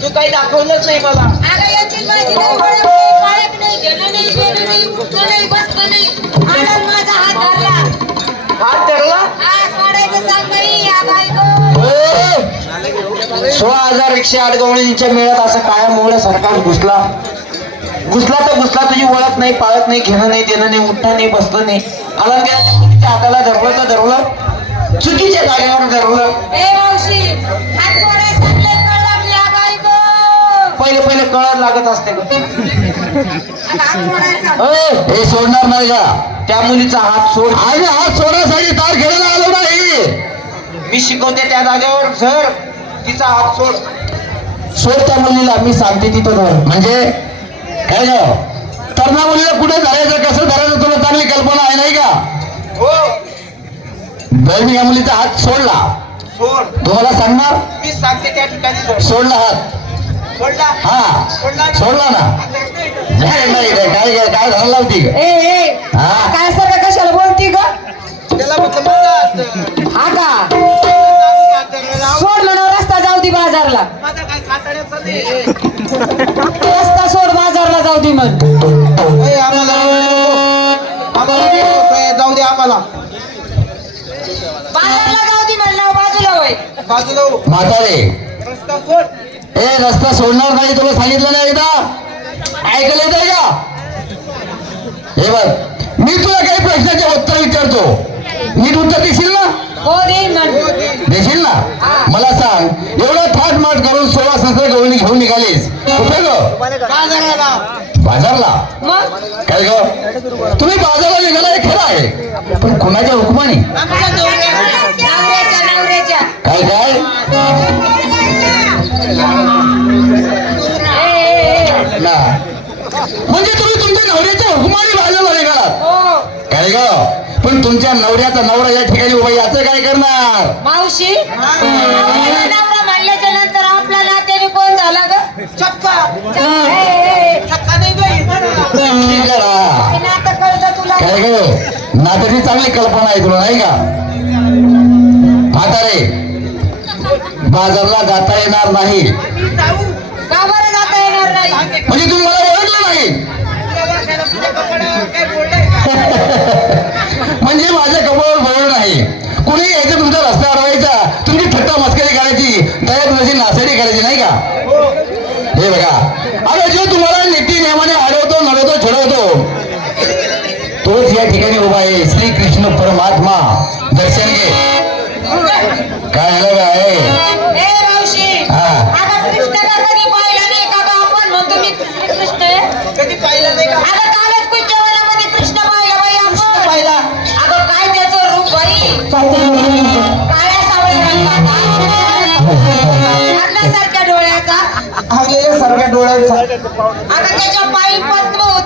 तू काही दाखवलंच नाही मला अगं याची माझी नाही ओळख नाही पाळख नाही घेणं नाही देणं नाही उठणं नाही बसणं नाही. आनंद माझा हात धरला. हात धरला? सोडायचं सांग तरी या बायको सोळा हजार एकशे आठ गवळींच्या मेळ्यात असं कायम सरकार घुसला. घुसला तर घुसला तुझी ओळख नाही पाळत नाही घेणं नाही देणं नाही उठणं नाही बसणं नाही. अलंकाच्या मुलीच्या हाताला धरलं तर धरलं? चुकीच्या जागेवर बायको. पहिले पहिले कळत लागत असते हे सोडणार नाही का? त्या मुलीचा हात सोड. आणि हात सोडण्यासाठी तार खेळायला आलो नाही. मी शिकवते त्या जागेवर सर तिचा हात सोड. सोड त्या मुलीला मी सांगते तिथं धर. म्हणजे काय ग? तरुणा मुलीला कुठे धरायचं कसं धरायचं मी या मुलीचा हात सोडला सोड तुम्हाला सांगणार मी सांगते त्या ठिकाणी सोड. सोडला हात सोडला हा सोडला ना? सोडला ना नाही नाही काय काय काय धरायला होती ग? ए ए हा काय सर कशाला बोलती ग त्याला हा का हात धरला. सोड म्हणा रस्ता जाऊ दे बाजारला माझा काय कातड्याचा नाही रस्ता सोड बाजारला जाऊ दे मग आम्हाला जाऊ दे आम्हाला बाजारला जाऊ दे म्हणलं बाजूला होय. बाजूला हो. म्हातारे. रस्ता सोड. ए रस्ता सोडणार नाही तुला सांगितलं नाही एकदा? ऐकलं येत का? हे बघ मी तुला काही प्रश्नाचे उत्तर विचारतो. नीट उत्तर देशील ना? हो देईन म्हण देशील ना? मला सांग एवढं थाट माट करून सोळा सतरा गवळणी घेऊन निघालीस. कुठे ग? बाजाराला बाजारला? काय ग? तुम्ही बाजारला निघाला हे खरं आहे. पण कोणाच्या हुकुमाने? काय काय? म्हणजे तुम्ही तुमच्या नवऱ्याच्या हुकुमाने बाजारला निघालात? हो. काय ग? पण तुमच्या नवऱ्याचा नवरा या ठिकाणी उभा याचं काय करणार? मावशी नवरा नवरा म्हणल्याच्या नंतर आपला नात्याने कोण झाला ग चक्का ए, ए, चक्का नाही बाई ठीक करा ए, नातं कळतं तुला काय ग? नात्याची चांगली कल्पना आहे तुला नाही का? म्हातारे बाजारला जाता येणार नाही. म्हणजे तुम्ही मला ओळखलं नाही? म्हणजे माझ्या कपाळावर बळ नाही. कोणी यायचं तुमचा रस्ता अडवायचा? काय रूप बाई? काळ्या सावळ्या रंगाचा अन्नासारख्या डोळ्याचा. हागलेल्या सारख्या डोळ्यांचा. अगं त्याच्या पायी पद्म होत.